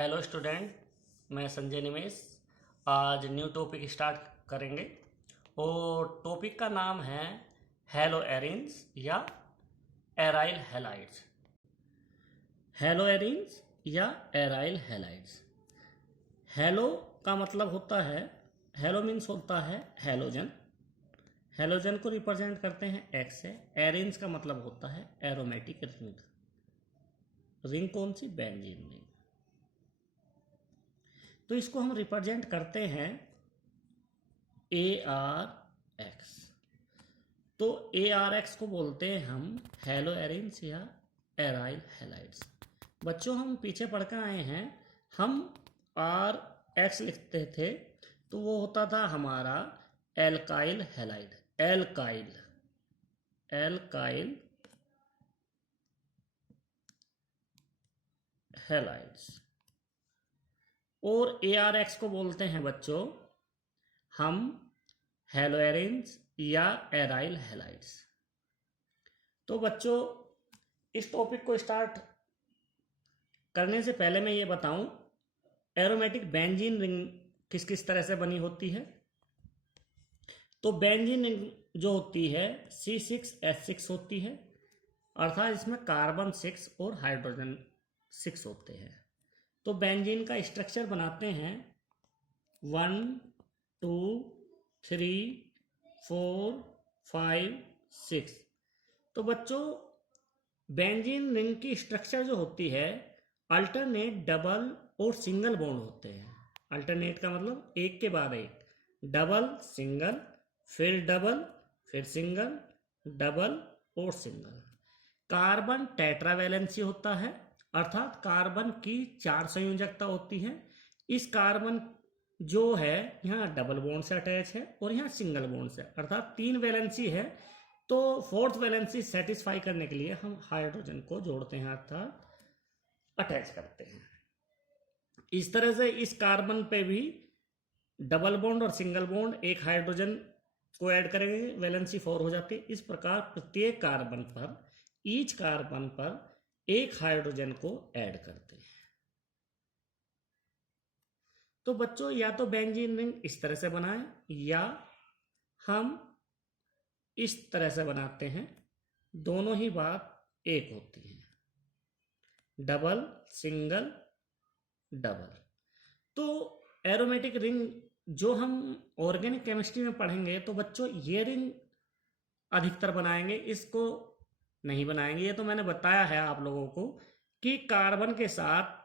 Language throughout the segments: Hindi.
हेलो स्टूडेंट, मैं संजय निमेश। आज न्यू टॉपिक स्टार्ट करेंगे और टॉपिक का नाम है हेलो एरिन्स या एराइल हैलाइड्स। हेलो एरिन्स या एराइल हैलाइड्स। हेलो का मतलब होता है, हेलो मीन्स होता है हेलोजन। हेलोजन को रिप्रेजेंट करते हैं एक्स से। एरिन्स का मतलब होता है एरोमेटिक रिंग। रिंग कौन सी? Benzene ring. तो इसको हम रिप्रेजेंट करते हैं ARX। तो ARX को बोलते हैं हम हेलो एरिन्स या एराइल हैलाइड्स। बच्चों, हम पीछे पढ़ कर आए हैं, हम RX लिखते थे तो वो होता था हमारा एल्काइल हैलाइड। Alkyl halides. और ARX को बोलते हैं बच्चों हम हेलो एरिन्स या एराइल हैलाइड्स। तो बच्चों, इस टॉपिक को स्टार्ट करने से पहले मैं ये बताऊं, एरोमेटिक बेंजीन रिंग किस किस तरह से बनी होती है। तो बेंजीन रिंग जो होती है C6H6 होती है, अर्थात इसमें कार्बन 6 और हाइड्रोजन 6 होते हैं। तो बेंजीन का स्ट्रक्चर बनाते हैं 1 2 3 4 5 6। तो बच्चों, बेंजीन रिंग की स्ट्रक्चर जो होती है, अल्टरनेट डबल और सिंगल बॉन्ड होते हैं। अल्टरनेट का मतलब एक के बाद एक, डबल सिंगल, फिर डबल, फिर सिंगल, डबल और सिंगल। कार्बन टेट्रावैलेंसी होता है, अर्थात कार्बन की 4 संयोजकता होती है। इस कार्बन जो है यहाँ डबल बॉन्ड से अटैच है और यहाँ सिंगल बॉन्ड से, अर्थात 3 वैलेंसी है। तो 4th वैलेंसी सेटिस्फाई करने के लिए हम हाइड्रोजन को जोड़ते हैं, अर्थात अटैच करते हैं। इस तरह से इस कार्बन पे भी डबल बॉन्ड और सिंगल बॉन्ड, एक हाइड्रोजन को ऐड करेंगे, वैलेंसी 4 हो जाती है। इस प्रकार प्रत्येक कार्बन पर, ईच कार्बन पर एक हाइड्रोजन को ऐड करते हैं। तो बच्चों, या तो बेंजीन रिंग इस तरह से बनाएं या हम इस तरह से बनाते हैं, दोनों ही बात एक होती है, डबल सिंगल डबल। तो एरोमेटिक रिंग जो हम ऑर्गेनिक केमिस्ट्री में पढ़ेंगे, तो बच्चों ये रिंग अधिकतर बनाएंगे, इसको नहीं बनाएंगे। ये तो मैंने बताया है आप लोगों को कि कार्बन के साथ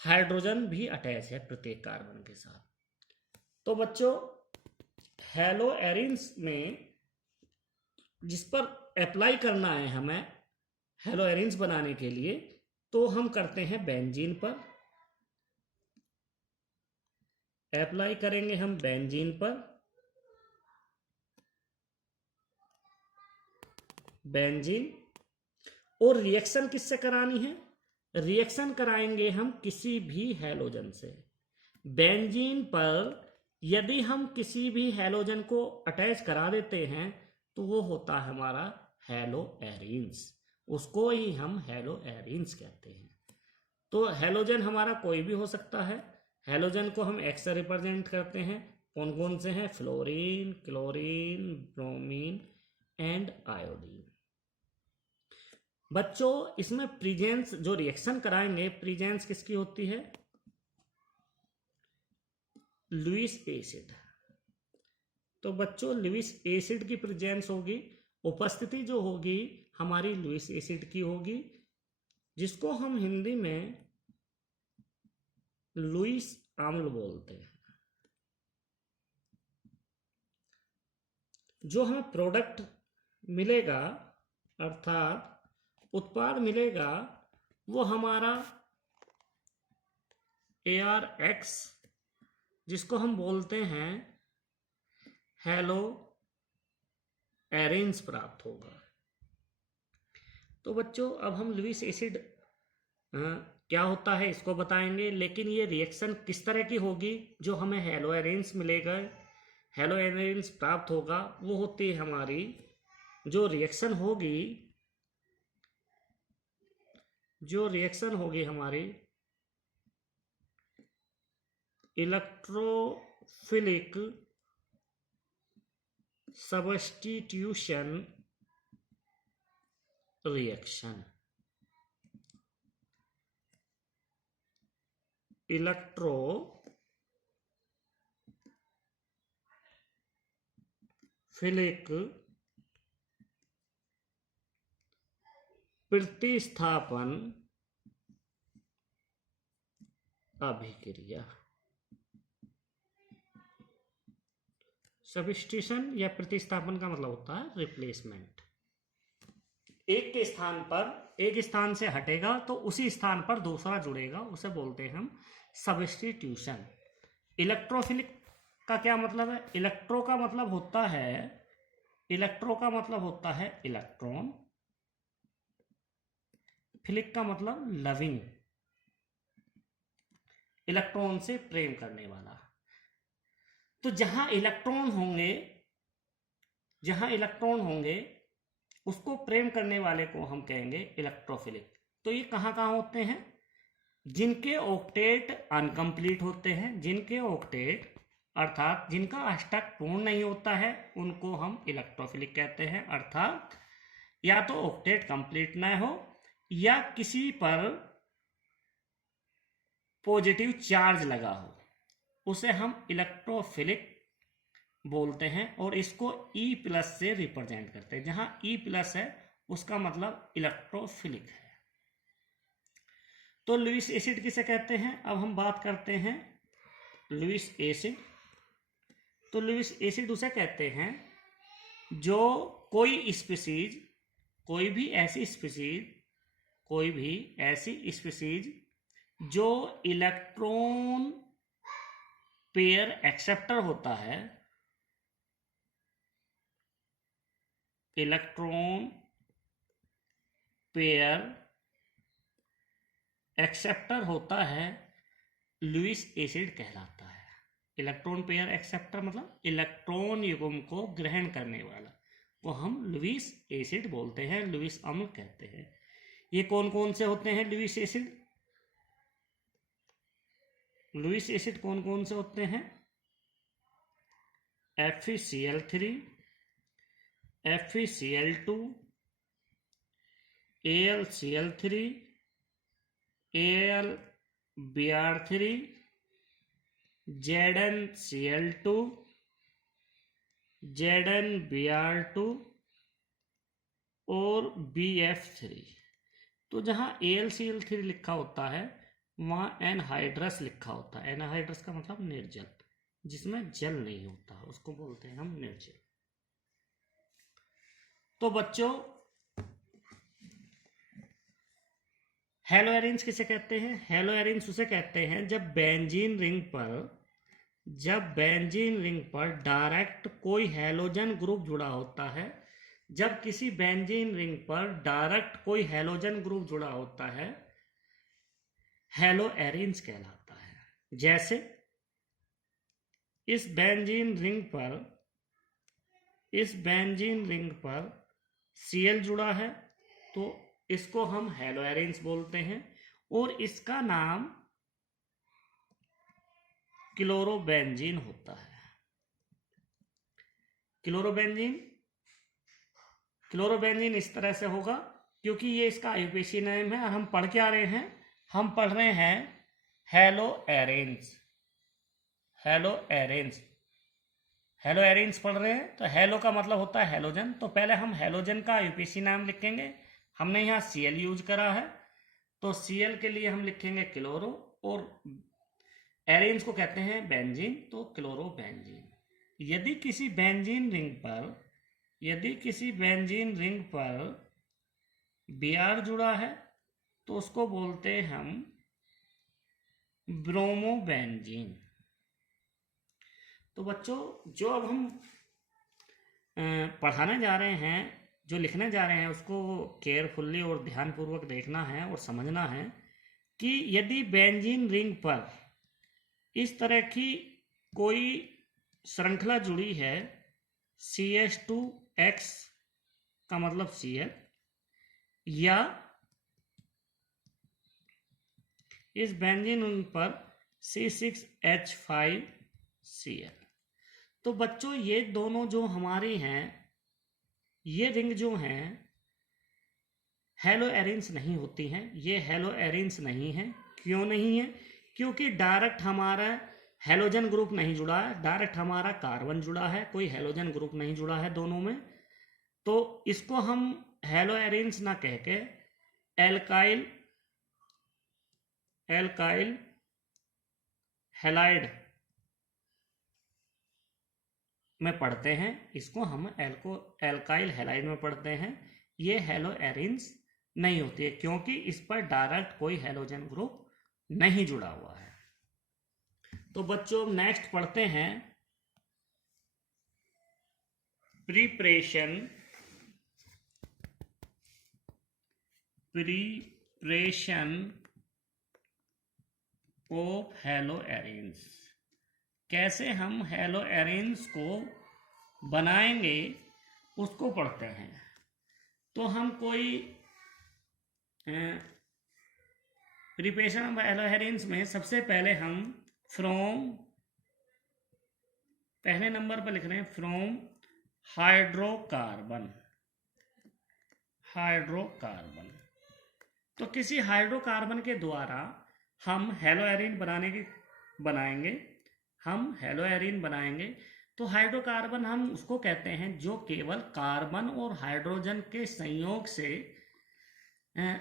हाइड्रोजन भी अटैच है, प्रत्येक कार्बन के साथ। तो बच्चों, हेलो एरिन्स में जिस पर अप्लाई करना है हमें हेलो एरिन्स बनाने के लिए, तो हम करते हैं बेंजीन पर। अप्लाई करेंगे हम बेंजीन पर, बेंजीन। और रिएक्शन किससे करानी है? रिएक्शन कराएंगे हम किसी भी हैलोजन से। बेंजीन पर यदि हम किसी भी हैलोजन को अटैच करा देते हैं तो वो होता है हमारा हेलो एरिन्स। उसको ही हम हेलो एरिन्स कहते हैं। तो हैलोजन हमारा कोई भी हो सकता है। हैलोजन को हम एक्स से रिप्रेजेंट करते हैं। कौन कौन से हैं? Fluorine, chlorine, bromine and iodine. बच्चों, इसमें प्रीजेंस जो रिएक्शन कराएंगे, प्रीजेंस किसकी होती है? Lewis acid. तो बच्चों, लुईस एसिड की प्रेजेंस होगी, उपस्थिति जो होगी हमारी लुईस एसिड की होगी, जिसको हम हिंदी में लुईस अम्ल बोलते हैं। जो हमें प्रोडक्ट मिलेगा, अर्थात उत्पाद मिलेगा, वो हमारा ARX, जिसको हम बोलते हैं हेलो एरिन्स, प्राप्त होगा। तो बच्चों, अब हम लुईस एसिड क्या होता है इसको बताएंगे, लेकिन ये रिएक्शन किस तरह की होगी जो हमें हेलो एरिन्स मिलेगा, हेलो एरिन्स प्राप्त होगा, वो होती है हमारी जो रिएक्शन होगी हमारी इलेक्ट्रोफिलिक सब्स्टिट्यूशन रिएक्शन, इलेक्ट्रोफिलिक प्रतिस्थापन अभिक्रिया। सब्स्टिट्यूशन या प्रतिस्थापन का मतलब होता है रिप्लेसमेंट। एक के स्थान पर, एक स्थान से हटेगा तो उसी स्थान पर दूसरा जुड़ेगा, उसे बोलते हैं हम सब्स्टिट्यूशन। इलेक्ट्रोफिलिक का क्या मतलब है? इलेक्ट्रो का मतलब होता है इलेक्ट्रॉन, फिलिक का मतलब लविंग, इलेक्ट्रॉन से प्रेम करने वाला। तो जहां इलेक्ट्रॉन होंगे उसको प्रेम करने वाले को हम कहेंगे इलेक्ट्रोफिलिक। तो ये कहां कहां होते हैं? जिनके ऑक्टेट अनकंप्लीट होते हैं, जिनके ऑक्टेट अर्थात जिनका अष्टक पूर्ण नहीं होता है, उनको हम इलेक्ट्रोफिलिक कहते हैं। अर्थात या तो ऑक्टेट कंप्लीट ना हो या किसी पर पॉजिटिव चार्ज लगा हो, उसे हम इलेक्ट्रोफिलिक बोलते हैं। और इसको E+ से रिप्रेजेंट करते हैं। जहां E+ है उसका मतलब इलेक्ट्रोफिलिक है। तो लुईस एसिड किसे कहते हैं? अब हम बात करते हैं लुईस एसिड। तो लुईस एसिड उसे कहते हैं जो कोई भी ऐसी स्पीसीज जो इलेक्ट्रॉन पेयर एक्सेप्टर होता है, इलेक्ट्रॉन पेयर एक्सेप्टर होता है, लुईस एसिड कहलाता है। इलेक्ट्रॉन पेयर एक्सेप्टर मतलब इलेक्ट्रॉन युग्म को ग्रहण करने वाला को हम लुईस एसिड बोलते हैं, लुईस अम्ल कहते हैं। ये कौन कौन से होते हैं लुईस एसिड? लुईस एसिड कौन कौन से होते हैं? FeCl3, FeCl2, AlCl3, AlBr3, ZnCl2, ZnBr2 और BF3। तो जहां AlCl3 लिखा होता है वहां एनहाइड्रस लिखा होता है। एनहाइड्रस का मतलब निर्जल, जिसमें जल नहीं होता, उसको बोलते हैं हम निर्जल। तो बच्चों, हेलोएरिन्स किसे कहते हैं? हेलोएरिन्स उसे कहते हैं जब बेंजीन रिंग पर डायरेक्ट कोई हैलोजन ग्रुप जुड़ा होता है। जब किसी बेंजीन रिंग पर डायरेक्ट कोई हैलोजन ग्रुप जुड़ा होता है, हेलोएरिन्स कहलाता है। जैसे इस बेंजीन रिंग पर Cl जुड़ा है तो इसको हम हेलोएरिन्स बोलते हैं, और इसका नाम क्लोरोबेंजीन होता है। क्लोरोबेंजीन इस तरह से होगा क्योंकि ये इसका आईयूपीएसी नेम है। और हम पढ़ क्या रहे हैं? हम पढ़ रहे हैं हेलोएरिन्स पढ़ रहे हैं। तो हेलो का मतलब होता है हेलोजन। तो पहले हम हेलोजन का आईयूपीएसी नाम लिखेंगे। हमने यहाँ Cl यूज करा है, तो Cl के लिए हम लिखेंगे क्लोरो, और एरिन्स को कहते हैं बेंजीन, तो क्लोरोबेंजीन। यदि किसी बेंजीन रिंग पर Br जुड़ा है तो उसको बोलते हैं हम ब्रोमोबेंजीन। तो बच्चों, जो अब हम पढ़ाने जा रहे हैं, जो लिखने जा रहे हैं, उसको केयरफुल्ली और ध्यानपूर्वक देखना है और समझना है कि यदि बेंजीन रिंग पर इस तरह की कोई श्रृंखला जुड़ी है, CH2X का मतलब Cl, या इस बेंजीन रिंग पर C6H5Cl। तो बच्चों ये दोनों जो हमारे हैं, ये रिंग जो हैं हेलो एरेंस नहीं होती हैं, ये हेलो एरेंस नहीं है। क्यों नहीं है? क्योंकि डायरेक्ट हमारा हेलोजन ग्रुप नहीं जुड़ा है, डायरेक्ट हमारा कार्बन जुड़ा है, कोई हेलोजन ग्रुप नहीं जुड़ा है दोनों में। तो इसको हम हेलो एरेंस ना कह के एल्काइल हैलाइड में पढ़ते हैं। इसको हम एल्काइल हैलाइड में पढ़ते हैं। ये हेलो एरेंस नहीं होती है क्योंकि इस पर डायरेक्ट कोई हेलोजन ग्रुप नहीं जुड़ा हुआ है। तो बच्चों नेक्स्ट पढ़ते हैं प्रिपरेशन ऑफ हेलो एरेंस। कैसे हम हेलो एरेंस को बनाएंगे उसको पढ़ते हैं। तो हम कोई प्रिपरेशन ऑफ हेलो एरेंस में सबसे पहले हम पहले नंबर पर लिख रहे हैं फ्रॉम हाइड्रोकार्बन। तो किसी हाइड्रोकार्बन के द्वारा हम हेलो एरीन बनाएंगे। तो हाइड्रोकार्बन हम उसको कहते हैं जो केवल कार्बन और हाइड्रोजन के संयोग से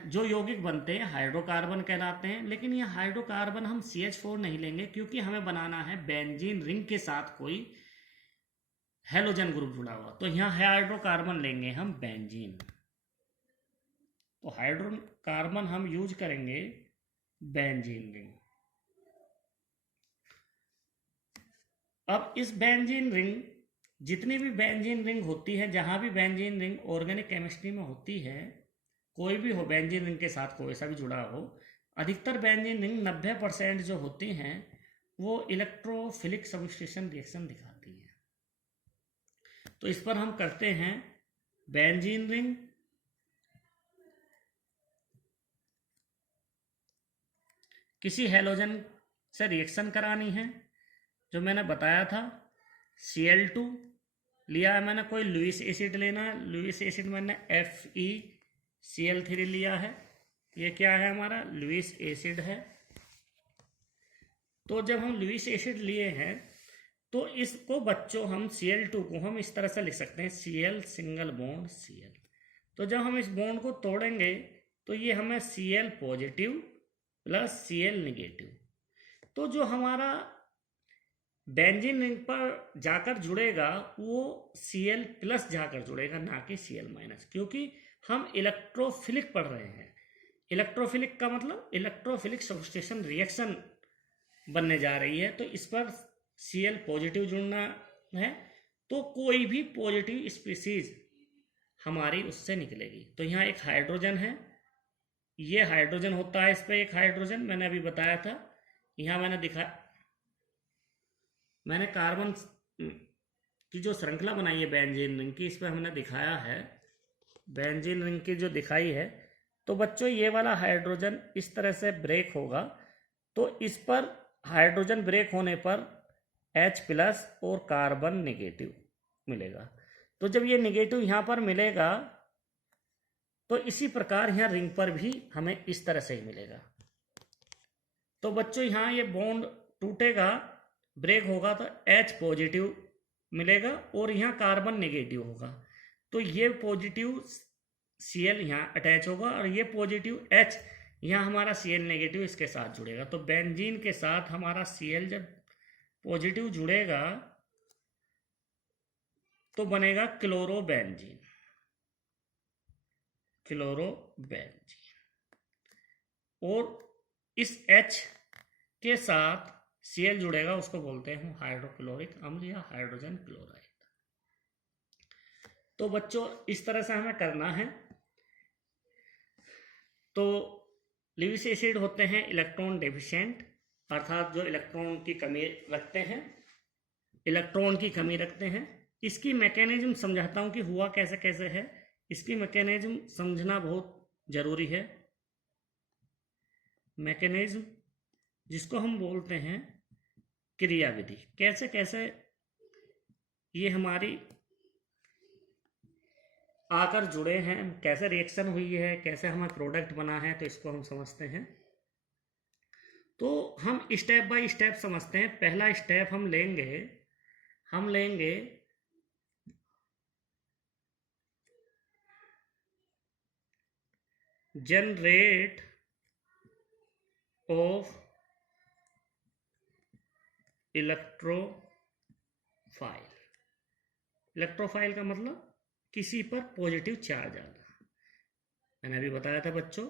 जो यौगिक बनते हैं हाइड्रोकार्बन कहलाते हैं। लेकिन ये हाइड्रोकार्बन हम CH4 नहीं लेंगे क्योंकि हमें बनाना है बेंजीन रिंग के साथ कोई हेलोजन ग्रुप जुड़ा हुआ। तो यहाँ हाइड्रोकार्बन लेंगे हम बेंजीन। तो हाइड्रोकार्बन हम यूज करेंगे बेंजीन रिंग। अब इस बेंजीन रिंग, जितनी भी बेंजीन रिंग होती है, जहां भी बेंजीन रिंग ऑर्गेनिक केमिस्ट्री में होती है, कोई भी हो बेंजीन रिंग के साथ कोई सा भी जुड़ा हो, अधिकतर बेंजीन रिंग 90% जो होती हैं वो इलेक्ट्रोफिलिक सब्स्टिट्यूशन रिएक्शन दिखाती है। तो इस पर हम करते हैं बेंजीन रिंग किसी हेलोजन से रिएक्शन करानी है, जो मैंने बताया था Cl2 लिया है मैंने, कोई लुईस एसिड लेना है। लुईस एसिड मैंने FeCl3 लिया है। ये क्या है हमारा? लुईस एसिड है। तो जब हम लुईस एसिड लिए हैं तो इसको बच्चों हम Cl2 को हम इस तरह से लिख सकते हैं Cl सिंगल बॉन्ड Cl। तो जब हम इस बॉन्ड को तोड़ेंगे तो ये हमें Cl positive plus Cl negative. तो जो हमारा बेंजीन रिंग पर जाकर जुड़ेगा वो Cl प्लस जाकर जुड़ेगा, ना कि Cl माइनस, क्योंकि हम इलेक्ट्रोफिलिक पढ़ रहे हैं। इलेक्ट्रोफिलिक का मतलब इलेक्ट्रोफिलिक सब्स्टिट्यूशन रिएक्शन बनने जा रही है। तो इस पर Cl पॉजिटिव जुड़ना है तो कोई भी पॉजिटिव स्पीसीज हमारी उससे निकलेगी। तो यहाँ एक हाइड्रोजन है, ये हाइड्रोजन होता है, इस पर एक हाइड्रोजन मैंने अभी बताया था। यहाँ मैंने कार्बन की जो श्रृंखला बनाई है बेंजीन रिंग की, इस पर हमने दिखाया है बेंजीन रिंग की जो दिखाई है। तो बच्चों ये वाला हाइड्रोजन इस तरह से ब्रेक होगा, तो इस पर हाइड्रोजन ब्रेक होने पर H प्लस और कार्बन निगेटिव मिलेगा। तो जब ये निगेटिव यहाँ पर मिलेगा तो इसी प्रकार यहाँ रिंग पर भी हमें इस तरह से ही मिलेगा। तो बच्चों यहाँ ये बॉन्ड टूटेगा, ब्रेक होगा तो H पॉजिटिव मिलेगा और यहाँ कार्बन नेगेटिव होगा। तो ये पॉजिटिव Cl यहाँ अटैच होगा और ये पॉजिटिव H यहाँ हमारा Cl नेगेटिव इसके साथ जुड़ेगा। तो बेंजीन के साथ हमारा Cl जब पॉजिटिव जुड़ेगा तो बनेगा क्लोरोबेंजीन। और इस H के साथ Cl जुड़ेगा, उसको बोलते हैं हाइड्रोक्लोरिक अम्ल या हाइड्रोजन क्लोराइड। तो बच्चों इस तरह से हमें करना है। तो लुईस एसिड होते हैं इलेक्ट्रॉन डेफिशिएंट, अर्थात जो इलेक्ट्रॉन की कमी रखते हैं। इसकी मैकेनिज्म समझाता हूं कि हुआ कैसे कैसे है। इसकी मैकेनिज्म समझना बहुत जरूरी है। मैकेनिज्म जिसको हम बोलते हैं क्रियाविधि। कैसे कैसे ये हमारी आकर जुड़े हैं, कैसे रिएक्शन हुई है, कैसे हमारा प्रोडक्ट बना है, तो इसको हम समझते हैं। तो हम स्टेप बाय स्टेप समझते हैं। पहला स्टेप हम लेंगे जनरेट ऑफ इलेक्ट्रोफाइल। इलेक्ट्रोफाइल का मतलब किसी पर पॉजिटिव चार्ज आना। मैंने अभी बताया था बच्चों,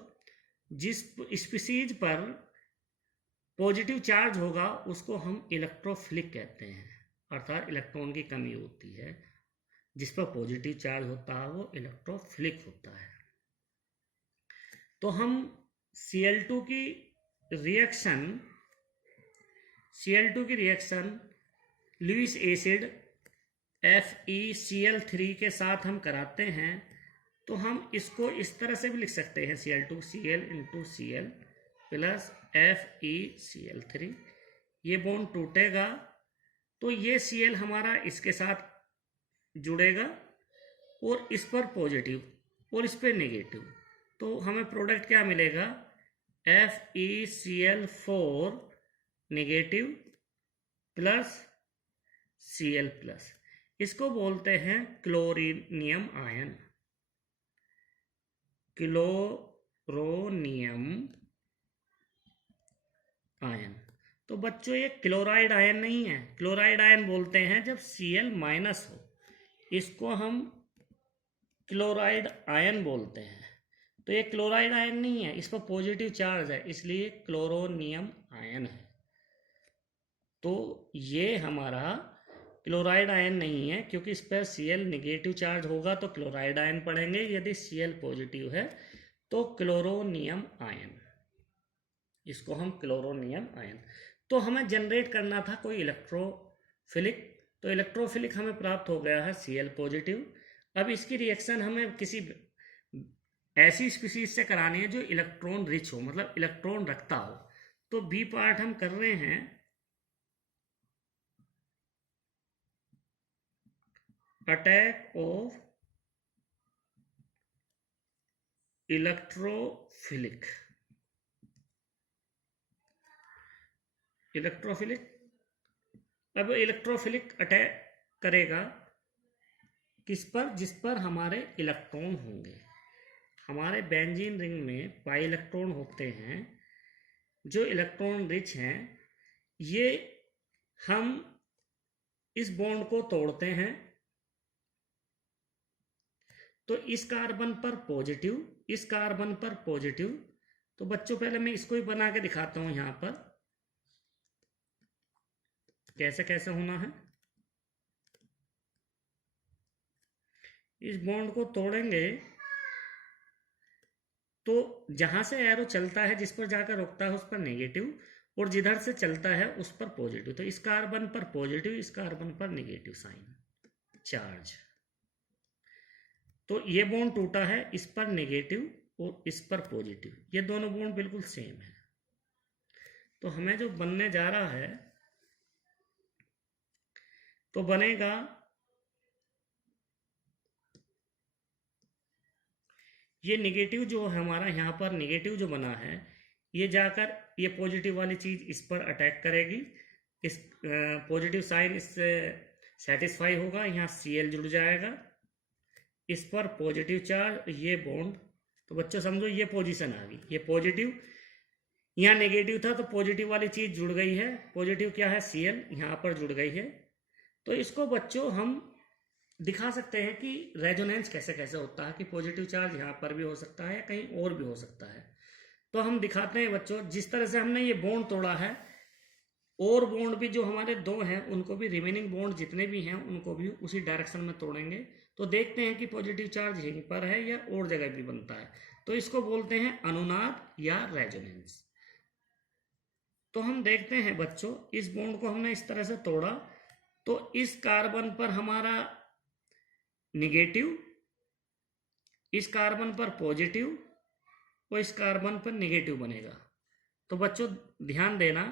जिस स्पीसीज पर पॉजिटिव चार्ज होगा उसको हम इलेक्ट्रोफिलिक कहते हैं, अर्थात इलेक्ट्रॉन की कमी होती है। जिस पर पॉजिटिव चार्ज होता है वो इलेक्ट्रोफिलिक होता है। तो हम Cl2 की रिएक्शन लुईस एसिड FeCl3 के साथ हम कराते हैं। तो हम इसको इस तरह से भी लिख सकते हैं, Cl2 Cl into Cl plus FeCl3। ये बॉन्ड टूटेगा तो ये Cl हमारा इसके साथ जुड़ेगा और इस पर पॉजिटिव और इस पर नेगेटिव, तो हमें प्रोडक्ट क्या मिलेगा, FeCl4 negative plus Cl plus. इसको बोलते हैं क्लोरीनियम आयन, क्लोरोनियम आयन। तो बच्चों ये क्लोराइड आयन नहीं है। क्लोराइड आयन बोलते हैं जब Cl माइनस हो, इसको हम क्लोराइड आयन बोलते हैं। तो ये क्लोराइड आयन नहीं है, इस पर पॉजिटिव चार्ज है, इसलिए क्लोरोनियम आयन है। तो ये हमारा क्लोराइड आयन नहीं है, क्योंकि इस पर Cl नेगेटिव चार्ज होगा तो क्लोराइड आयन पढ़ेंगे, यदि Cl पॉजिटिव है तो क्लोरोनियम आयन, इसको हम क्लोरोनियम आयन। तो हमें जनरेट करना था कोई इलेक्ट्रोफिलिक, तो इलेक्ट्रोफिलिक हमें प्राप्त हो गया है Cl पॉजिटिव। अब इसकी रिएक्शन हमें किसी ऐसी स्पीसीज से करानी है जो इलेक्ट्रॉन रिच हो, मतलब इलेक्ट्रॉन रखता हो। तो बी पार्ट हम कर रहे हैं अटैक ऑफ इलेक्ट्रोफिलिक। अब इलेक्ट्रोफिलिक अटैक करेगा किस पर, जिस पर हमारे इलेक्ट्रॉन होंगे। हमारे बेंजीन रिंग में पाई इलेक्ट्रॉन होते हैं जो इलेक्ट्रॉन रिच हैं। ये हम इस बॉन्ड को तोड़ते हैं तो इस कार्बन पर पॉजिटिव, इस कार्बन पर पॉजिटिव। तो बच्चों पहले मैं इसको ही बना के दिखाता हूं यहां पर कैसे कैसे होना है। इस बॉन्ड को तोड़ेंगे तो जहां से एरो चलता है, जिस पर जाकर रुकता है उस पर नेगेटिव, और जिधर से चलता है उस पर पॉजिटिव। तो इस कार्बन पर पॉजिटिव, इस कार्बन पर नेगेटिव साइन चार्ज। तो ये बॉन्ड टूटा है, इस पर नेगेटिव और इस पर पॉजिटिव, ये दोनों बॉन्ड बिल्कुल सेम है। तो हमें जो बनने जा रहा है तो बनेगा ये नेगेटिव जो हमारा यहाँ पर नेगेटिव जो बना है, ये जाकर ये पॉजिटिव वाली चीज इस पर अटैक करेगी, इस पॉजिटिव साइन इससे सेटिस्फाई होगा, यहाँ Cl जुड़ जाएगा, इस पर पॉजिटिव चार्ज, ये बॉन्ड। तो बच्चों समझो ये पोजीशन आ गई, ये पॉजिटिव, यहाँ नेगेटिव था तो पॉजिटिव वाली चीज जुड़ गई है। पॉजिटिव क्या है, Cl, यहाँ पर जुड़ गई है। तो इसको बच्चों हम दिखा सकते हैं कि रेजोनेंस कैसे कैसे होता है, कि पॉजिटिव चार्ज यहाँ पर भी हो सकता है या कहीं और भी हो सकता है। तो हम दिखाते हैं बच्चों, जिस तरह से हमने ये बॉन्ड तोड़ा है, और बॉन्ड भी जो हमारे दो हैं उनको भी, रिमेनिंग बॉन्ड जितने भी हैं उनको भी उसी डायरेक्शन में तोड़ेंगे। तो देखते हैं कि पॉजिटिव चार्ज यहीं पर है या और जगह भी बनता है। तो इसको बोलते हैं अनुनाद या रेजोनेंस। तो हम देखते हैं बच्चों, इस बॉन्ड को हमने इस तरह से तोड़ा तो इस कार्बन पर हमारा नेगेटिव, इस कार्बन पर पॉजिटिव और इस कार्बन पर नेगेटिव बनेगा। तो बच्चों ध्यान देना,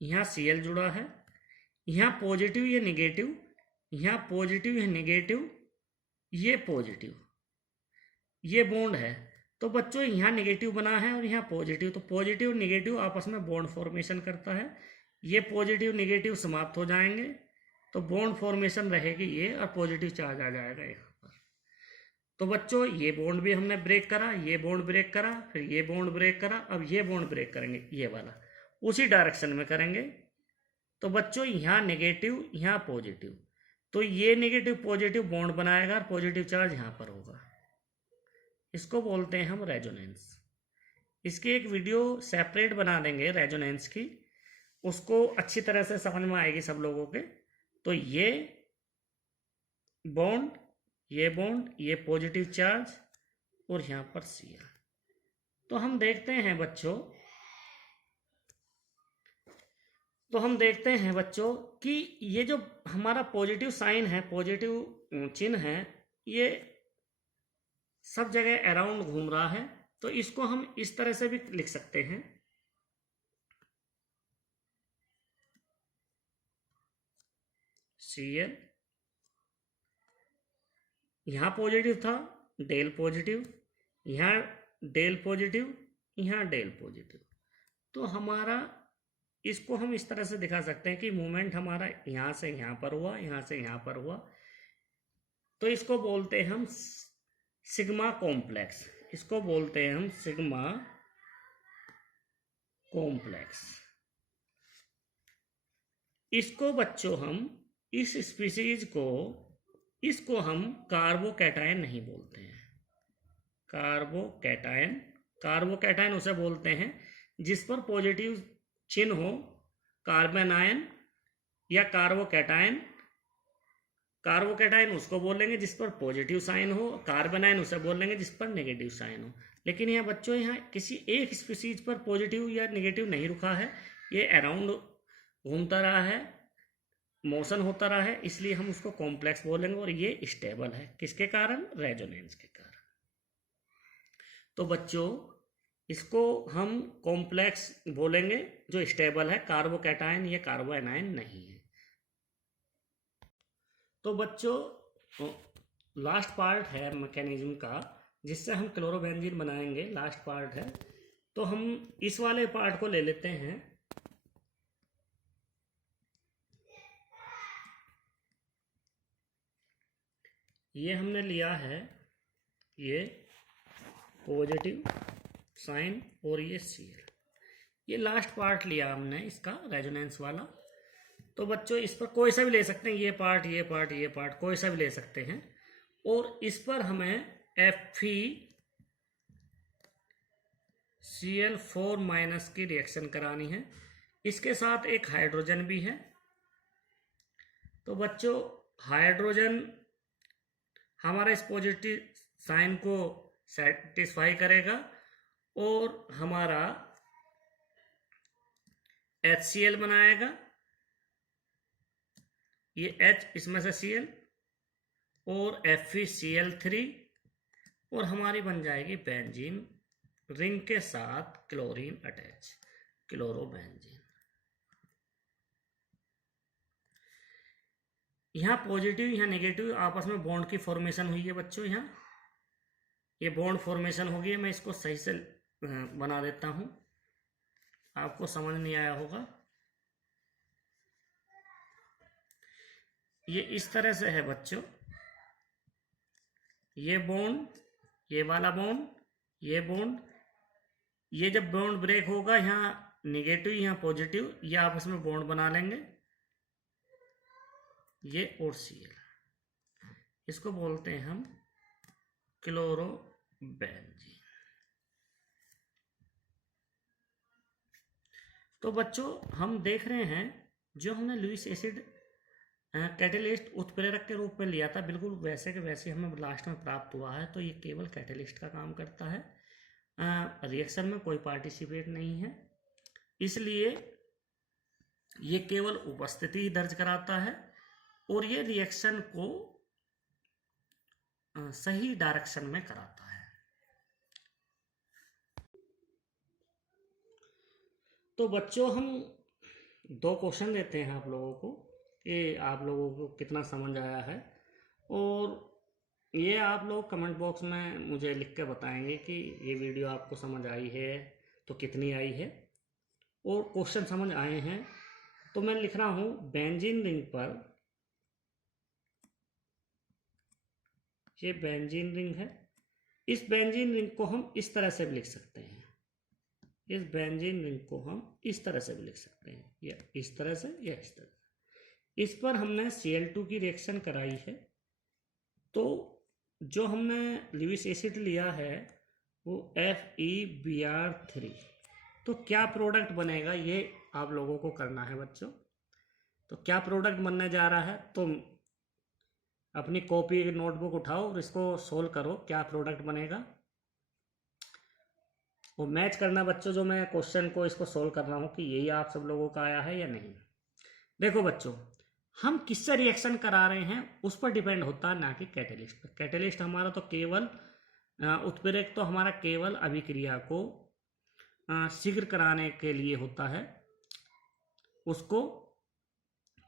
यहाँ Cl जुड़ा है, यहाँ पॉजिटिव ये निगेटिव, यहाँ पॉजिटिव है निगेटिव, ये पॉजिटिव, ये बॉन्ड है। तो बच्चों यहाँ नेगेटिव बना है और यहाँ पॉजिटिव, तो पॉजिटिव निगेटिव आपस में बॉन्ड फॉर्मेशन करता है। ये पॉजिटिव निगेटिव समाप्त हो जाएंगे तो बॉन्ड फॉर्मेशन रहेगी ये, और पॉजिटिव चार्ज आ जाएगा यहाँ पर। तो बच्चों ये बॉन्ड भी हमने ब्रेक करा, ये बॉन्ड ब्रेक करा, फिर ये बॉन्ड ब्रेक करा, अब ये बॉन्ड ब्रेक करेंगे, ये वाला उसी डायरेक्शन में करेंगे। तो बच्चों यहाँ नेगेटिव यहाँ पॉजिटिव, तो ये नेगेटिव पॉजिटिव बॉन्ड बनाएगा और पॉजिटिव चार्ज यहाँ पर होगा। इसको बोलते हैं हम रेजोनेंस। इसकी एक वीडियो सेपरेट बना देंगे रेजोनेंस की, उसको अच्छी तरह से समझ में आएगी सब लोगों के। तो ये बॉन्ड, ये पॉजिटिव चार्ज और यहाँ पर Cl। तो हम देखते हैं बच्चों, कि ये जो हमारा पॉजिटिव साइन है, पॉजिटिव चिन्ह है, ये सब जगह अराउंड घूम रहा है। तो इसको हम इस तरह से भी लिख सकते हैं, Cl, यहां पॉजिटिव था, डेल पॉजिटिव, यहां डेल पॉजिटिव, यहां डेल पॉजिटिव। तो हमारा इसको हम इस तरह से दिखा सकते हैं कि मूवमेंट हमारा यहां से यहां पर हुआ, यहां से यहां पर हुआ। तो इसको बोलते हैं हम सिग्मा कॉम्प्लेक्स, इसको बोलते हैं हम सिग्मा कॉम्प्लेक्स। इसको बच्चों हम इस स्पीसीज को, इसको हम कार्बोकैटायन नहीं बोलते हैं। कार्बोकैटायन उसे बोलते हैं जिस पर पॉजिटिव चिन्ह हो, कार्बन आयन या कार्बोकैटायन। कार्बोकैटायन उसको बोलेंगे जिस पर पॉजिटिव साइन हो, कार्बन आयन उसे बोलेंगे जिस पर नेगेटिव साइन हो। लेकिन यहाँ बच्चों यहाँ किसी एक स्पीसीज पर पॉजिटिव या नेगेटिव नहीं रुका है, ये अराउंड घूमता रहा है, मोशन होता रहा है, इसलिए हम उसको कॉम्प्लेक्स बोलेंगे। और ये स्टेबल है, किसके कारण? रेजोनेंस के कारण। तो बच्चों इसको हम कॉम्प्लेक्स बोलेंगे जो स्टेबल है, कार्बोकैटायन या कार्बोएनायन नहीं है। तो बच्चों लास्ट पार्ट है मैकेनिज्म का, जिससे हम क्लोरोबेंजीन बनाएंगे, लास्ट पार्ट है। तो हम इस वाले पार्ट को ले लेते हैं। ये हमने लिया है, ये पॉजिटिव साइन और ये Cl, ये लास्ट पार्ट लिया हमने इसका रेजोनेंस वाला। तो बच्चों इस पर कोई सा भी ले सकते हैं, ये पार्ट ये पार्ट ये पार्ट कोई सा भी ले सकते हैं। और इस पर हमें FeCl4- की रिएक्शन करानी है। इसके साथ एक हाइड्रोजन भी है। तो बच्चों हाइड्रोजन हमारा इस पॉजिटिव साइन को सेटिस्फाई करेगा और हमारा HCl बनाएगा, ये H इसमें से Cl और FeCl3, और हमारी बन जाएगी बेंजीन, रिंग के साथ क्लोरीन अटैच, क्लोरोबेंजीन। यहाँ पॉजिटिव यहाँ नेगेटिव आपस में बॉन्ड की फॉर्मेशन हुई है बच्चों। यहाँ ये बॉन्ड फॉर्मेशन हो गई है। मैं इसको सही से बना देता हूँ, आपको समझ नहीं आया होगा। ये इस तरह से है बच्चों, ये बॉन्ड, ये वाला बॉन्ड, ये बॉन्ड, ये जब बॉन्ड ब्रेक होगा यहाँ नेगेटिव यहाँ पॉजिटिव, ये आपस में बॉन्ड बना लेंगे, ये और Cl, इसको बोलते हैं हम क्लोरोबेंजीन। तो बच्चों हम देख रहे हैं जो हमने लुईस एसिड कैटेलिस्ट उत्प्रेरक के रूप में लिया था, बिल्कुल वैसे के वैसे हमें लास्ट में प्राप्त हुआ है। तो ये केवल कैटेलिस्ट का काम करता है, रिएक्शन में कोई पार्टिसिपेट नहीं है, इसलिए ये केवल उपस्थिति ही दर्ज कराता है और ये रिएक्शन को सही डायरेक्शन में कराता है। तो बच्चों हम दो क्वेश्चन देते हैं आप लोगों को कि आप लोगों को कितना समझ आया है, और ये आप लोग कमेंट बॉक्स में मुझे लिख के बताएंगे कि ये वीडियो आपको समझ आई है तो कितनी आई है, और क्वेश्चन समझ आए हैं। तो मैं लिख रहा हूँ बेंजीन रिंग पर, ये बेंजीन रिंग है, इस बेंजीन रिंग को हम इस तरह से भी लिख सकते हैं, इस बेंजीन रिंग को हम इस तरह से भी लिख सकते हैं, या इस तरह से या इस तरह से। इस पर हमने Cl2 की रिएक्शन कराई है, तो जो हमने लुईस एसिड लिया है वो FeBr3। तो क्या प्रोडक्ट बनेगा ये आप लोगों को करना है बच्चों। तो क्या प्रोडक्ट बनने जा रहा है, तो अपनी कॉपी नोटबुक उठाओ और इसको सोल्व करो, क्या प्रोडक्ट बनेगा वो मैच करना बच्चों, जो मैं क्वेश्चन को इसको सोल्व कर रहा हूँ कि यही आप सब लोगों का आया है या नहीं। देखो बच्चों, हम किससे रिएक्शन करा रहे हैं उस पर डिपेंड होता है, ना कि कैटेलिस्ट पर। कैटेलिस्ट हमारा तो केवल उत्प्रेरक तो हमारा केवल अभिक्रिया को शीघ्र कराने के लिए होता है उसको।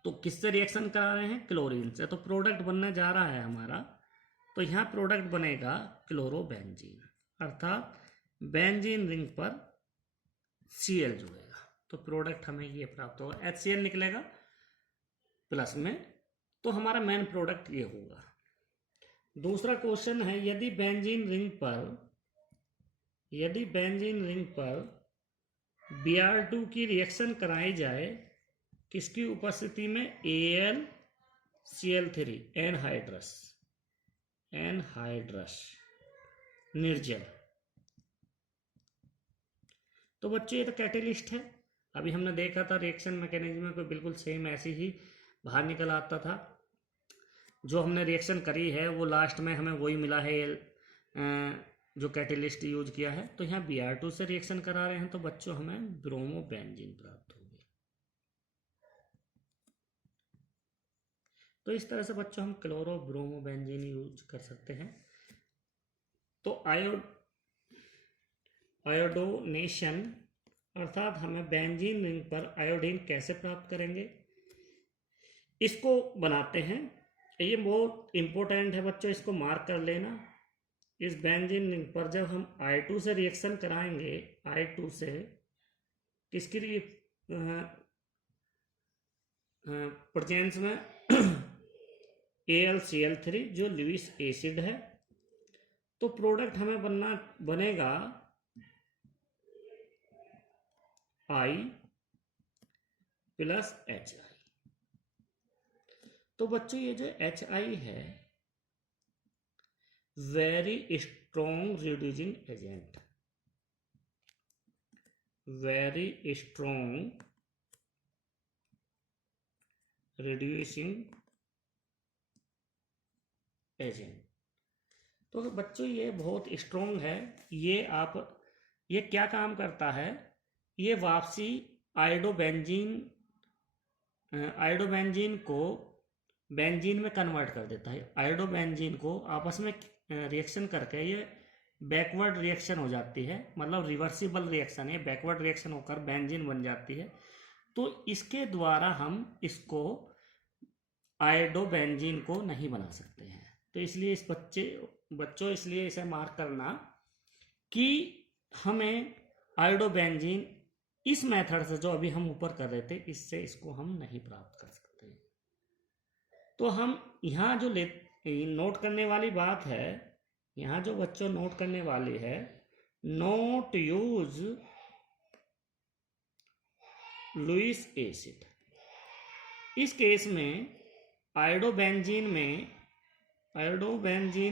तो किससे रिएक्शन करा रहे हैं, क्लोरीन से। तो प्रोडक्ट बनने जा रहा है हमारा, तो यहाँ प्रोडक्ट बनेगा क्लोरोबेंजीन, अर्थात बेंजीन रिंग पर Cl जुड़ेगा, तो प्रोडक्ट हमें ये प्राप्त होगा, HCl निकलेगा प्लस में, तो हमारा मेन प्रोडक्ट ये होगा। दूसरा क्वेश्चन है, यदि बेंजीन रिंग पर Br2 की रिएक्शन कराई जाए किसकी उपस्थिति में, AlCl3 एनहाइड्रस निर्जल। तो बच्चों ये तो कैटेलिस्ट है, अभी हमने देखा था रिएक्शन मैकेनिज्म में बिल्कुल सेम ऐसी ही बाहर निकल आता था। जो हमने रिएक्शन करी है वो लास्ट में हमें वही मिला है, जो कैटेलिस्ट यूज किया है। तो यहाँ Br2 से रिएक्शन करा रहे हैं, तो बच्चों हमें ब्रोमोबेंजीन प्राप्त होगी। तो इस तरह से बच्चों हम क्लोरो ब्रोमोबेंजीन यूज कर सकते हैं। तो आयोडोनेशन, अर्थात हमें बेंजीन रिंग पर आयोडीन कैसे प्राप्त करेंगे, इसको बनाते हैं। ये बहुत इंपॉर्टेंट है बच्चों, इसको मार्क कर लेना। इस बेंजीन रिंग पर जब हम I2 से रिएक्शन कराएंगे, I2 से किसके लिए प्रेजेंस में AlCl3 जो लुईस एसिड है, तो प्रोडक्ट हमें बनेगा I प्लस HI। तो बच्चों ये जो HI है very strong reducing agent, very strong reducing agent. तो बच्चों ये बहुत स्ट्रॉन्ग है। ये क्या काम करता है, ये वापसी आयोडोबेंजीन को बेंजीन में कन्वर्ट कर देता है। आयोडोबेंजीन को आपस में रिएक्शन करके ये बैकवर्ड रिएक्शन हो जाती है, मतलब रिवर्सिबल रिएक्शन है, बैकवर्ड रिएक्शन होकर बेंजीन बन जाती है। तो इसके द्वारा हम इसको आयोडोबेंजीन को नहीं बना सकते हैं। तो इसलिए बच्चों इसलिए इसे मार्क करना कि हमें आयोडोबेंजीन इस मेथड से जो अभी हम ऊपर कर रहे थे, इससे इसको हम नहीं प्राप्त कर सकते। तो हम यहाँ जो नोट करने वाली बात है, यहाँ जो बच्चों नोट करने वाली है, नोट यूज लुईस एसिड। इस केस में आयोडोबेंजीन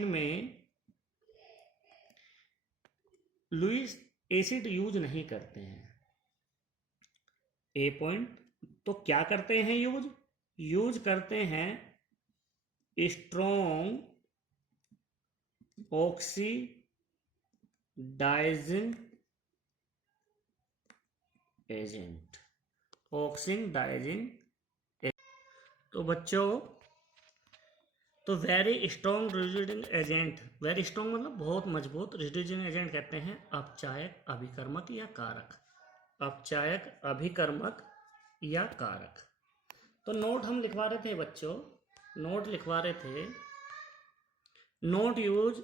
में लुईस एसिड यूज नहीं करते हैं। ए पॉइंट। तो क्या करते हैं यूज करते हैं स्ट्रॉन्ग ऑक्सीडाइजिंग एजेंट, तो बच्चों तो very strong reducing agent, very strong मतलब बहुत मजबूत, रिड्यूसिंग एजेंट कहते हैं अपचायक, अभिकर्मक या कारक। अपचायक, अभिकर्मक या कारक। तो नोट हम लिखवा रहे थे बच्चों, नोट लिखवा रहे थे, note use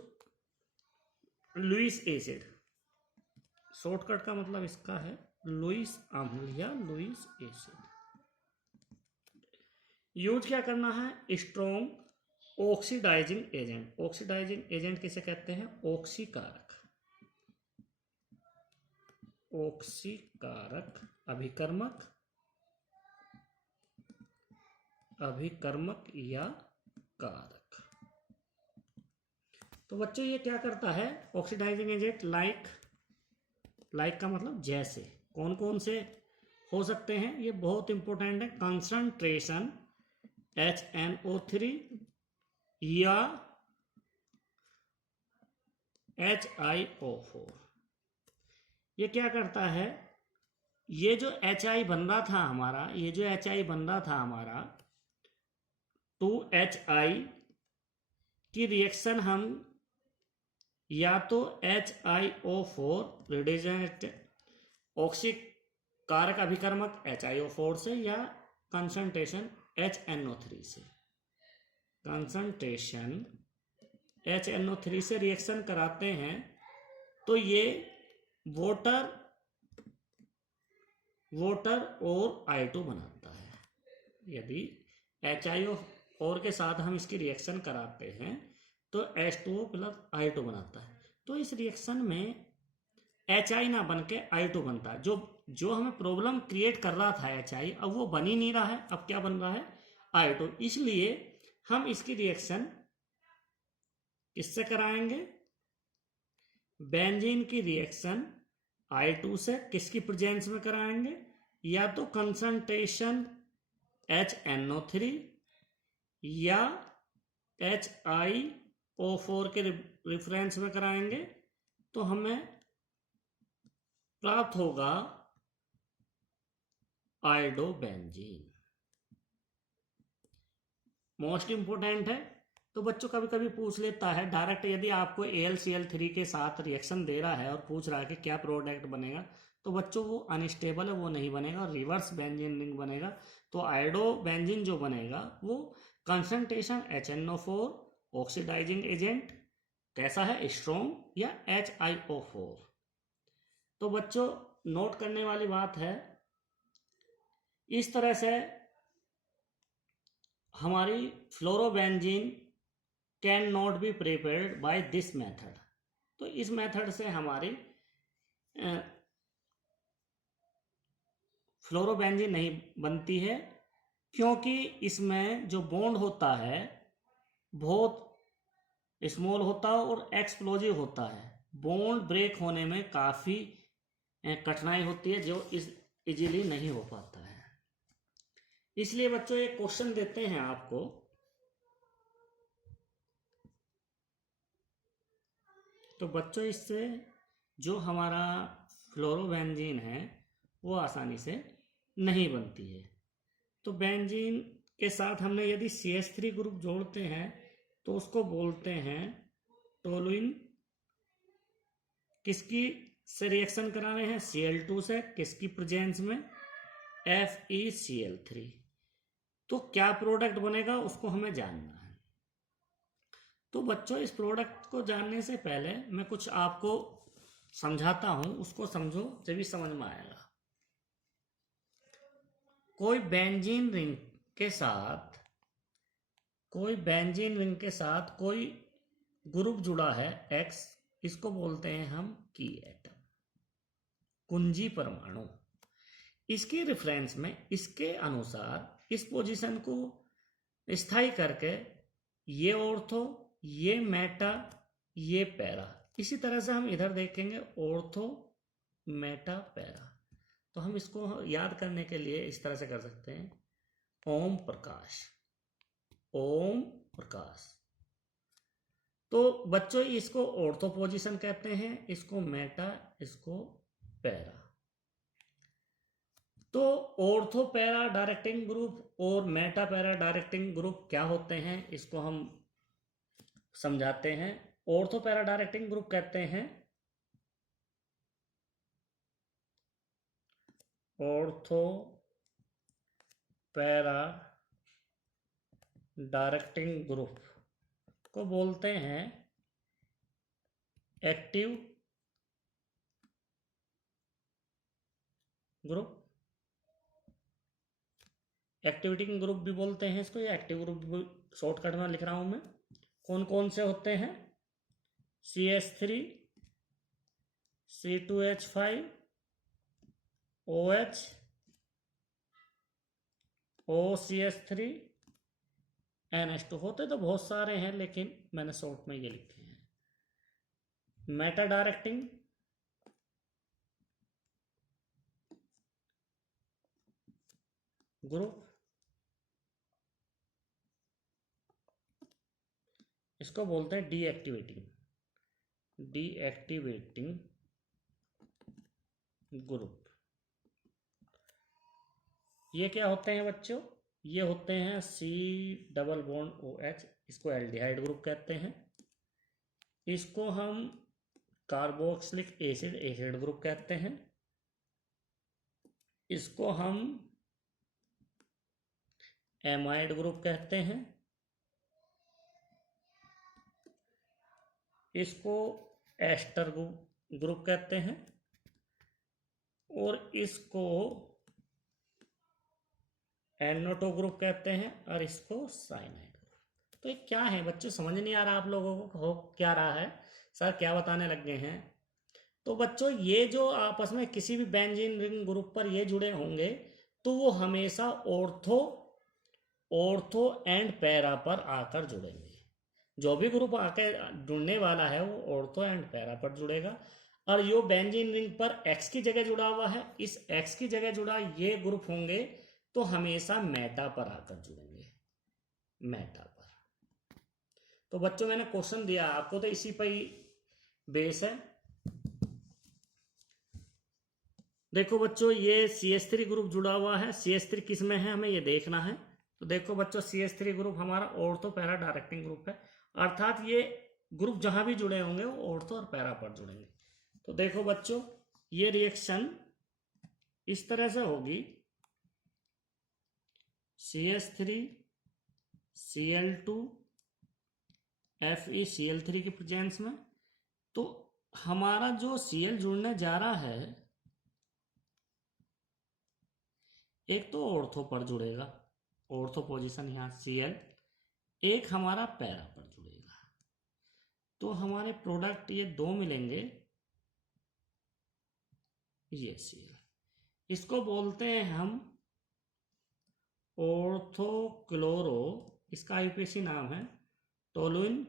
Lewis acid, shortcut का मतलब इसका है लुईस अम्ल या लुईस एसिड। यूज क्या करना है, strong oxidising agent. Oxidising agent किसे कहते हैं, ऑक्सीकारक, ऑक्सीकारक, अभिकर्मक, अभिकर्मक या कारक। तो बच्चों ये क्या करता है, ऑक्सीडाइजिंग एजेंट, लाइक, लाइक का मतलब जैसे, कौन कौन से हो सकते हैं, ये बहुत इंपॉर्टेंट है। कंसंट्रेशन HNO3 या HiO4। ये क्या करता है, ये जो HI बन रहा था हमारा, ये जो HI बन रहा था हमारा 2HI की रिएक्शन हम या तो HiO4 रिडक्टेंट ऑक्सीकारक अभिकर्मक HiO4 से या कंसंट्रेशन HNO3 से, कंसंट्रेशन HNO3 से रिएक्शन कराते हैं तो ये वाटर और I2 बनाता है। यदि HiO4 के साथ हम इसकी रिएक्शन कराते हैं तो H2O प्लस I2 बनाता है। तो इस रिएक्शन में HI ना बन के I2 बनता है। जो हमें प्रॉब्लम क्रिएट कर रहा था HI, अब वो बन ही नहीं रहा है, अब क्या बन रहा है, I2। इसलिए हम इसकी रिएक्शन किससे कराएंगे, बेंजीन की रिएक्शन I2 से किसकी प्रेजेंस में कराएंगे, या तो कंसंट्रेशन HNO3 या HiO4 के रेफरेंस में कराएंगे, तो हमें प्राप्त होगा आयोडोबेंजीन। मोस्ट इंपोर्टेंट है। तो बच्चों कभी कभी पूछ लेता है डायरेक्ट, यदि आपको AlCl3 के साथ रिएक्शन दे रहा है और पूछ रहा है कि क्या प्रोडक्ट बनेगा, तो बच्चों वो अनस्टेबल है, वो नहीं बनेगा, रिवर्स बेंजीन रिंग बनेगा। तो आयोडोबेंजीन जो बनेगा वो कंसंट्रेशन HNO4 ऑक्सीडाइजिंग एजेंट कैसा है, स्ट्रॉन्ग या HiO4। तो बच्चों नोट करने वाली बात है, इस तरह से हमारी fluorobenzene can not be prepared by this method. तो इस मेथड से हमारी फ्लोरोबेंजीन नहीं बनती है, क्योंकि इसमें जो बॉन्ड होता है बहुत स्मॉल होता है और एक्सप्लोजिव होता है। बॉन्ड ब्रेक होने में काफ़ी कठिनाई होती है, जो इस इजीली नहीं हो पाता है। इसलिए बच्चों एक क्वेश्चन देते हैं आपको, तो बच्चों इससे जो हमारा फ्लोरोबेंजीन है वो आसानी से नहीं बनती है। तो बेंजीन के साथ हमने यदि CH3 ग्रुप जोड़ते हैं तो उसको बोलते हैं टोलुइन। किसकी से रिएक्शन करा रहे हैं, Cl2 से, किसकी प्रेजेंस में, FeCl3। तो क्या प्रोडक्ट बनेगा उसको हमें जानना है। तो बच्चों इस प्रोडक्ट को जानने से पहले मैं कुछ आपको समझाता हूं, उसको समझो, जब समझ में आएगा। कोई बेंजीन रिंग के साथ कोई ग्रुप जुड़ा है X, इसको बोलते हैं हम की एटम, कुंजी परमाणु। इसके रेफरेंस में इसके अनुसार इस पोजीशन को स्थायी करके ये ऑर्थो, ये मेटा, ये पैरा, इसी तरह से हम इधर देखेंगे ऑर्थो मेटा पैरा। तो हम इसको याद करने के लिए इस तरह से कर सकते हैं, ओम प्रकाश, ओम प्रकाश। तो बच्चों इसको ऑर्थो पोजीशन कहते हैं, इसको मेटा, इसको पैरा। तो ऑर्थो पैरा डायरेक्टिंग ग्रुप और मेटा पैरा डायरेक्टिंग ग्रुप क्या होते हैं, इसको हम समझाते हैं। ऑर्थो पैरा डायरेक्टिंग ग्रुप कहते हैं ऑर्थो पैरा डायरेक्टिंग ग्रुप को बोलते हैं एक्टिव ग्रुप, एक्टिविटी ग्रुप भी बोलते हैं इसको, या एक्टिव ग्रुप भी शॉर्टकट में लिख रहा हूं मैं। कौन कौन से होते हैं? CH3, C2H5, OH, OCH3, NH2। होते तो बहुत सारे हैं लेकिन मैंने शॉर्ट में ये लिखे हैं। मेटा डायरेक्टिंग ग्रुप, इसको बोलते हैं डीएक्टिवेटिंग ग्रुप। ये क्या होते हैं बच्चों? ये होते हैं C डबल बॉन्ड OH, इसको एल्डिहाइड ग्रुप कहते हैं। इसको हम कार्बोक्सिलिक एसिड ग्रुप कहते हैं। इसको हम एमाइड ग्रुप कहते हैं। इसको एस्टर ग्रुप कहते हैं। और इसको एनोटो ग्रुप कहते हैं, और इसको साइनाइड ग्रुप। तो ये क्या है बच्चों, समझ नहीं आ रहा आप लोगों को हो क्या रहा है, सर क्या बताने लग गए हैं? तो बच्चों ये जो आपस में किसी भी बेंजीन रिंग ग्रुप पर ये जुड़े होंगे तो वो हमेशा ऑर्थो एंड पैरा पर आकर जुड़ेंगे। जो भी ग्रुप आकर जुड़ने वाला है वो ऑर्थो एंड पैरा पर जुड़ेगा। और यो बेंजीन रिंग पर एक्स की जगह जुड़ा हुआ है, इस एक्स की जगह जुड़ा ये ग्रुप होंगे तो हमेशा मेटा पर आकर जुड़ेंगे, मेटा पर। तो बच्चों मैंने क्वेश्चन दिया आपको तो इसी पर ही बेस है। देखो बच्चों ये CH3 ग्रुप जुड़ा हुआ है। CH3 किस में है हमें ये देखना है। तो देखो बच्चों CH3 ग्रुप हमारा ऑर्थो पैरा डायरेक्टिंग ग्रुप है, अर्थात ये ग्रुप जहां भी जुड़े होंगे वो ऑर्थो और पैरा पर जुड़ेंगे। तो देखो बच्चों ये रिएक्शन इस तरह से होगी, CH3 Cl2 FeCl3 की प्रेजेंस में। तो हमारा जो Cl जुड़ने जा रहा है एक तो ऑर्थो पर जुड़ेगा, ऑर्थो पोजीशन यहाँ Cl, एक हमारा पैरा पर जुड़ेगा। तो हमारे प्रोडक्ट ये दो मिलेंगे, ये Cl, इसको बोलते हैं हम ऑर्थोक्लोरो, इसका IUPAC नाम है टोलुइन।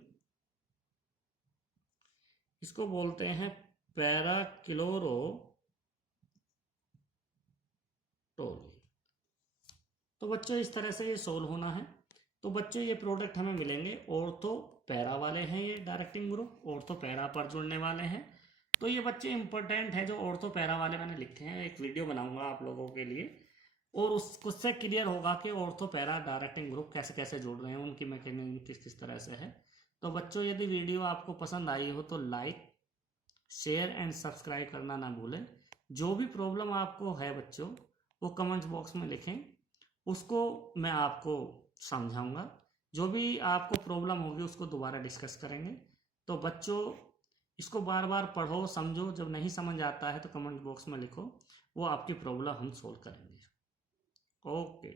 इसको बोलते हैं पैराक्लोरो टोलुइन। तो बच्चों इस तरह से ये सोल्व होना है। तो बच्चों ये प्रोडक्ट हमें मिलेंगे, ऑर्थो पैरा वाले हैं ये डायरेक्टिंग ग्रुप, ऑर्थो पैरा पर जुड़ने वाले हैं। तो ये बच्चे इंपॉर्टेंट है जो ऑर्थो पैरा वाले मैंने लिखे हैं, एक वीडियो बनाऊंगा आप लोगों के लिए और उससे क्लियर होगा कि ऑर्थो पैरा डायरेक्टिंग ग्रुप कैसे कैसे जुड़ रहे हैं, उनकी मैकेनिज्म किस किस तरह से है। तो बच्चों यदि वीडियो आपको पसंद आई हो तो लाइक शेयर एंड सब्सक्राइब करना ना भूलें। जो भी प्रॉब्लम आपको है बच्चों वो कमेंट बॉक्स में लिखें, उसको मैं आपको समझाऊंगा। जो भी आपको प्रॉब्लम होगी उसको दोबारा डिस्कस करेंगे। तो बच्चों इसको बार बार पढ़ो समझो, जब नहीं समझ आता है तो कमेंट बॉक्स में लिखो, वो आपकी प्रॉब्लम हम सोल्व करेंगे। ओके।